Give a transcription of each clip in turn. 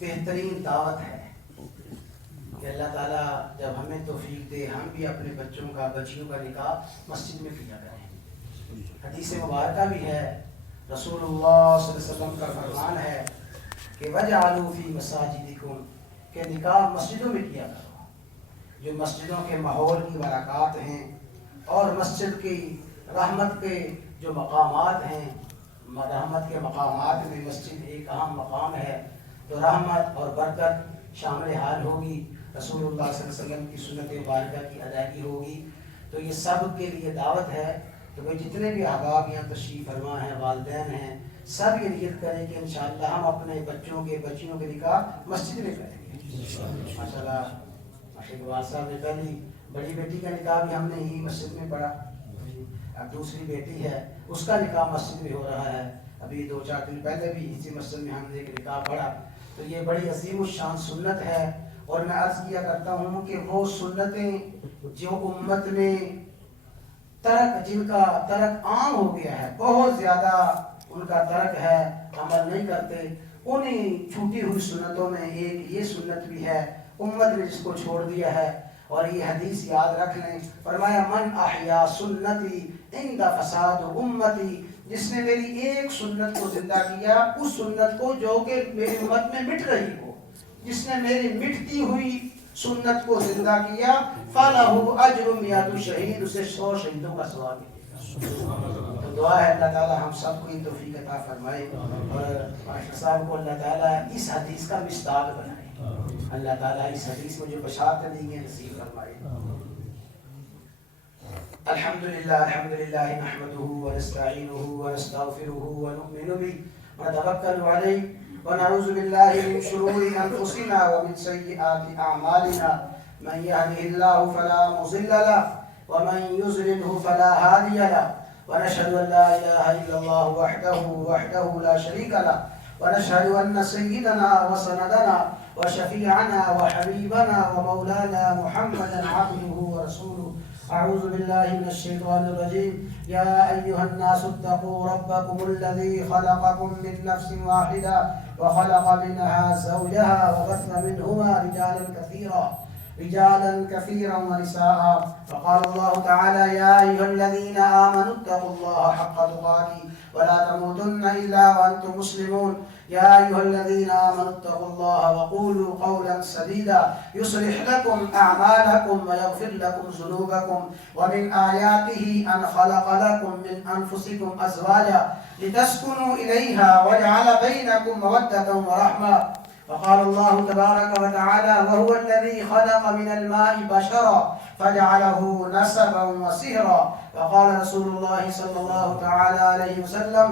بہترین دعوت ہے کہ اللہ تعالیٰ جب ہمیں توفیق دے ہم بھی اپنے بچوں کا بچیوں کا نکاح مسجد میں کیا کریں۔ حدیث مبارکہ بھی ہے، رسول اللہ صلی اللہ علیہ وسلم کا فرمان ہے کہ وَجْعَلُوا فِي مَسَاجِدِكُمْ، کہ نکاح مسجدوں میں کیا کرو۔ جو مسجدوں کے ماحول کی برکات ہیں اور مسجد کی رحمت کے جو مقامات ہیں، رحمت کے مقامات میں مسجد ایک اہم مقام ہے، تو رحمت اور برکت شامل حال ہوگی، رسول اللہ صلی اللہ علیہ وسلم کی سنت مبارکہ کی ادائیگی ہوگی۔ تو یہ سب کے لیے دعوت ہے، تو وہ جتنے بھی احباب یہاں تشریف فرما ہیں، والدین ہیں، سب یہ نیت کریں کہ انشاءاللہ ہم اپنے بچوں کے بچیوں کے نکاح مسجد میں کریں گے۔ ماشاء اللہ اقبال صاحب نے پہلی بڑی بیٹی کا نکاح بھی ہم نے ہی مسجد میں پڑھا، اب دوسری بیٹی ہے اس کا نکاح مسجد میں ہو رہا ہے، ابھی 2-4 دن پہلے بھی اسی مسجد میں ہم نے ایک نکاح پڑھا۔ تو یہ بڑی عظیم الشان سنت ہے، اور میں عرض کیا کرتا ہوں کہ وہ سنتیں جو امت میں جن کا ترک عام ہو گیا ہے، بہت زیادہ ان کا ترک ہے، عمل نہیں کرتے، انہیں چھوٹی ہوئی سنتوں میں ایک یہ سنت بھی ہے امت نے جس کو چھوڑ دیا ہے۔ اور یہ حدیث یاد رکھ لیں، فرمایا من احیا سنتی عند فساد امتی، جس نے میری ایک سنت کو زندہ کیا، اس سنت کو جو کہ میری امت میں مٹ رہی ہو، جس نے میری مٹتی ہوئی سنت کو زندہ کیا، فَلَهُ أَجْرٌ مِّئَةُ شہید، اسے 100 شہیدوں کا ثواب ملے گا۔ تو دعا ہے اللہ تعالی ہم سب کو یہ توفیق عطا فرمائے، اور ماشاء صاحب کو اللہ تعالی اس حدیث کا مصداق بنائے، اللہ تعالی اس حدیث میں جو بشارت دی گئی نصیب فرمائے۔ الحمدللہ الحمدللہ نحمده ونستعینه ونستغفره ونؤمن به ونتوکل علیہ ونعوذ باللہ من شرور انفسنا ومن سیئات اعمالنا، من يهده الله فلا مضل له ومن يضلل فلا هادي له، ونشهد ان لا اله الا الله وحده لا شريك له، ونشهد ان سيدنا وسندنا وشفيعنا وحبيبنا ومولانا محمدا عبده ورسوله۔ أعوذ بالله من الشيطان الرجيم، يا أيها الناس اتقوا ربكم الذي خلقكم من نفس واحدة وخلق منها زوجها وبث منهما رجالا كثيرا ونساء، فقال الله تعالى يا أيها الذين آمنوا اتقوا الله حق تقاته ولا تموتن إلا وأنتم مسلمون، يا أيها الذين آمنوا اتقوا الله وقولوا قولا سديدا يصلح لكم أعمالكم ويغفر لكم ذنوبكم، ومن آياته أن خلق لكم من أنفسكم أزواجا لتسكنوا إليها وجعل بينكم مودة ورحمة، وقال الله تبارك وتعالى وهو الذي خلق من الماء بشرا فجعله نسبا وصهرا، وقال رسول الله صلى الله تعالى عليه وسلم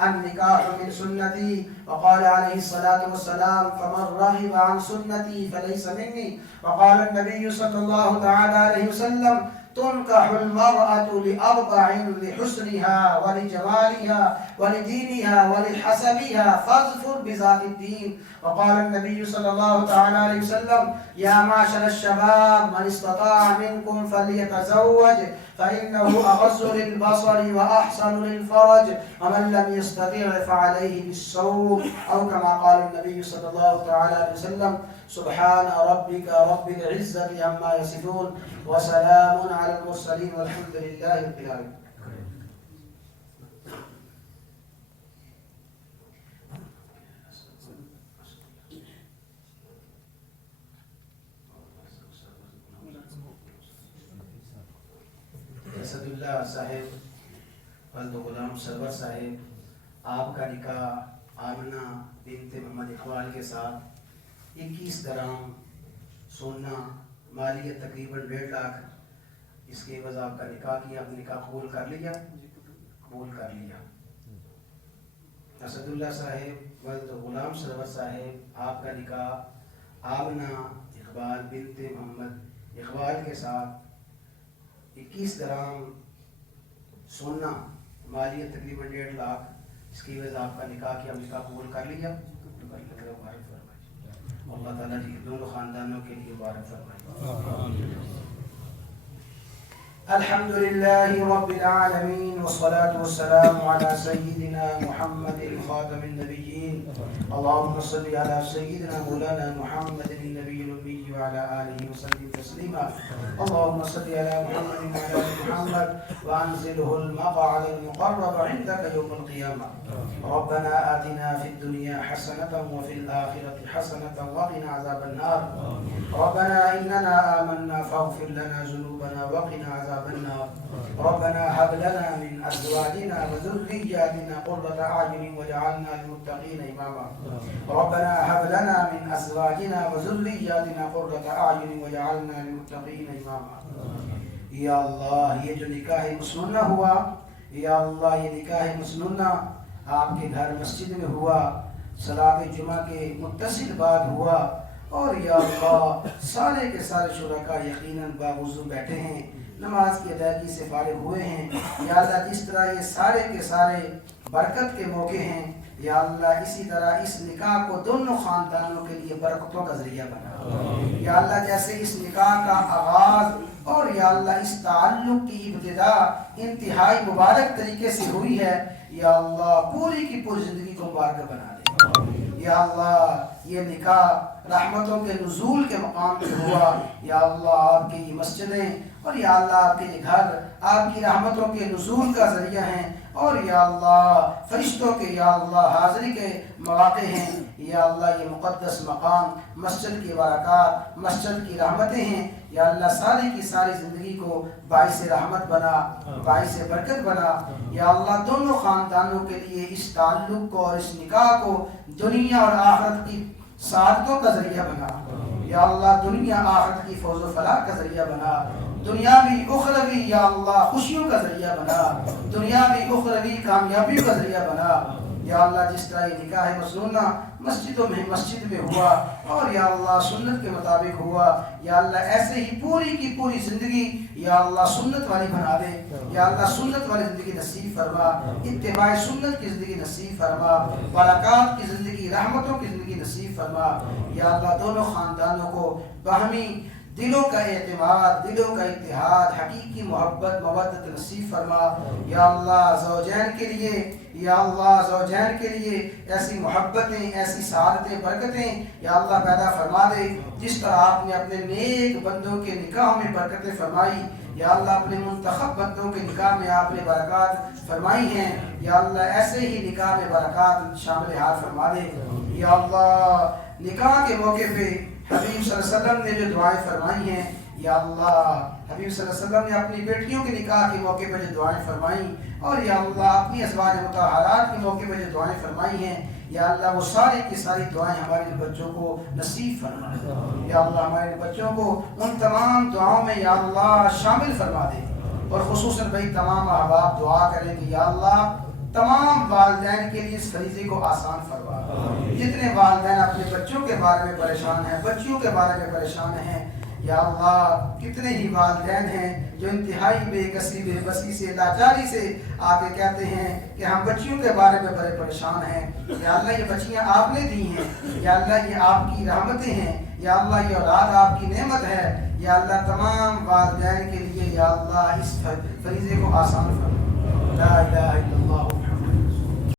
النکاح من سنتی، وقال علیہ الصلاة والسلام فمن رغب عن سنتی فلیس منی، وقال النبی صلی اللہ تعالی علیہ وسلم تنكح المرأة لأربع لحسنها ولجمالها ولدينها ولحسبها فاظفر بذات الدين، وقال النبي صلى الله تعالى عليه وسلم يا معشر الشباب من استطاع منكم فليتزوج فإنه أغض للبصر وأحسن للفرج ومن لم يستطع فعليه بالصوم، أو كما قال النبي صلى الله تعالى عليه وسلم سبحان ربك رب العزة عما يصفون وسلام على المرسلين والحمد لله رب العالمين۔ اسد اللہ صاحب ولد غلام سرور صاحب، آپ کا نکاح آمنہ بنت محمد اقبال کے ساتھ 21 گرام سونا، مالیت تقریباً 1.5 لاکھ، اس کے عوض آپ کا نکاح کیا، آپ نے نکاح قبول کر لیا؟ قبول کر لیا۔ اسد اللہ صاحب ولد غلام سرور صاحب، آپ کا نکاح آمنہ اقبال بنت محمد اقبال کے ساتھ 21 گرام سونا، مالیت تقریباً 1.5 لاکھ، اس کی عوض آپ کا نکاح کیا، نکاح قبول کر لیا؟ اللہ تعالیٰ جی دونوں خاندانوں کے لیے مبارک فرمائے۔ الحمد لله رب العالمين والصلاة والسلام على سيدنا محمد خاتم النبيين. اللهم صل على سيدنا مولانا محمد النبي الأمي وعلى آله وسلم تسليما. اللهم صل على محمد وعلى آل محمد وأنزله المقعد المقرب عندك يوم القيامة. ربنا آتنا في الدنيا حسنة وفي الآخرة حسنة وقنا عذاب النار. ربنا إننا آمنا فاغفر لنا ذنوبنا وقنا عذاب النار. ربنا هب لنا من أزواجنا وذرياتنا قرة أعين واجعلنا للمتقين إماما. ربنا هب لنا من أزواجنا وذرياتنا قرة أعين واجعلنا للمتقين إماما. یا اللہ یہ جو نکاح مسنونہ ہوا، یا اللہ یہ نکاح مسنونہ آپ کے گھر مسجد میں ہوا، صلاۃ جمعہ کے متصل بعد ہوا، اور یا اللہ سارے کے سارے شرکاء یقیناً باوضو بیٹھے ہیں، نماز کی ادائیگی سے فارغ ہوئے ہیں. یا اللہ جس طرح یہ سارے کے سارے برکت کے موقع ہیں، یا اللہ اسی طرح اس نکاح کو دونوں خاندانوں کے لیے برکتوں کا ذریعہ بنا. یا اللہ جیسے اس نکاح کا آغاز اور یا اللہ اس تعلق کی ابتدا انتہائی مبارک طریقے سے ہوئی ہے، یا اللہ پوری کی پوری زندگی کو مبارک بنا دے. یا اللہ یہ نکاح رحمتوں کے نزول کے مقام پہ ہوا، یا اللہ آپ کی یہ مسجدیں اور یا اللہ آپ کے یہ گھر آپ کی رحمتوں کے نزول کا ذریعہ ہیں، اور یا اللہ فرشتوں کے یا اللہ حاضری کے مواقع ہیں. یا اللہ یہ مقدس مقام مسجد کی برکات، مسجد کی رحمتیں ہیں. یا اللہ ساری کی ساری زندگی کو باعث رحمت بنا، باعث برکت بنا. یا اللہ دونوں خاندانوں کے لیے اس تعلق کو اور اس نکاح کو دنیا اور آخرت کی سعادتوں کا ذریعہ بنا. یا اللہ دنیا آخرت کی فوز و فلاح کا ذریعہ بنا، دنیاوی اخروی یا اللہ خوشیوں کا ذریعہ بنا، دنیاوی اخروی کامیابیوں کا ذریعہ بنا. یا اللہ جس طرح یہ نکاح مسنونہ مسجدوں میں مسجد میں ہوا اور یا اللہ سنت کے مطابق ہوا، یا اللہ ایسے ہی پوری کی پوری زندگی یا اللہ سنت والی بنا دے. یا اللہ سنت والی زندگی نصیب فرما، اتباع سنت کی زندگی نصیب فرما، برکات کی زندگی، رحمتوں کی زندگی نصیب فرما. یا اللہ دونوں خاندانوں کو باہمی دلوں کا اعتماد، دلوں کا اتحاد، حقیقی محبت مودت نصیب فرما. یا اللہ زوجین کے لیے، یا اللہ زوجین کے لیے ایسی محبتیں، ایسی سعادتیں، برکتیں یا اللہ پیدا فرما دے جس طرح آپ نے اپنے نیک بندوں کے نکاح میں برکتیں فرمائی. یا اللہ اپنے منتخب بندوں کے نکاح میں آپ نے برکات فرمائی ہیں. یا اللہ ایسے ہی نکاح میں برکات شامل حال فرما دے. یا اللہ نکاح کے موقع پہ حبیب صلی اللہ علیہ وسلم نے جو دعائیں فرمائی ہیں، یا اللہ حبیب صلی اللہ علیہ وسلم نے اپنی بیٹیوں کے نکاح کے موقع پر جو دعائیں فرمائیں، اور یا اللہ اپنی ازواج مطہرات کے موقع پر جو دعائیں فرمائی ہیں، یا اللہ وہ ساری کی ساری دعائیں ہمارے بچوں کو نصیب فرما. یا اللہ ہمارے بچوں کو ان تمام دعاؤں میں یا اللہ شامل فرما دے. اور خصوصاً بھائی تمام احباب دعا کریں کہ یا اللہ تمام والدین کے لیے اس فریضے کو آسان فرما. جتنے والدین اپنے بچوں کے بارے میں پریشان ہیں، بچیوں کے بارے میں پریشان ہیں، یا اللہ کتنے ہی والدین ہیں جو انتہائی بے کسی بے بسی سے لاچاری سے آ کے کہتے ہیں کہ ہم بچیوں کے بارے میں بڑے پریشان ہیں. یا اللہ یہ بچیاں آپ نے دی ہیں، یا اللہ یہ آپ کی رحمتیں ہیں، یا اللہ یہ اولاد آپ کی نعمت ہے. یا اللہ تمام والدین کے لیے یا اللہ اس فریضے کو آسان فرما. لا الہ الا اللہ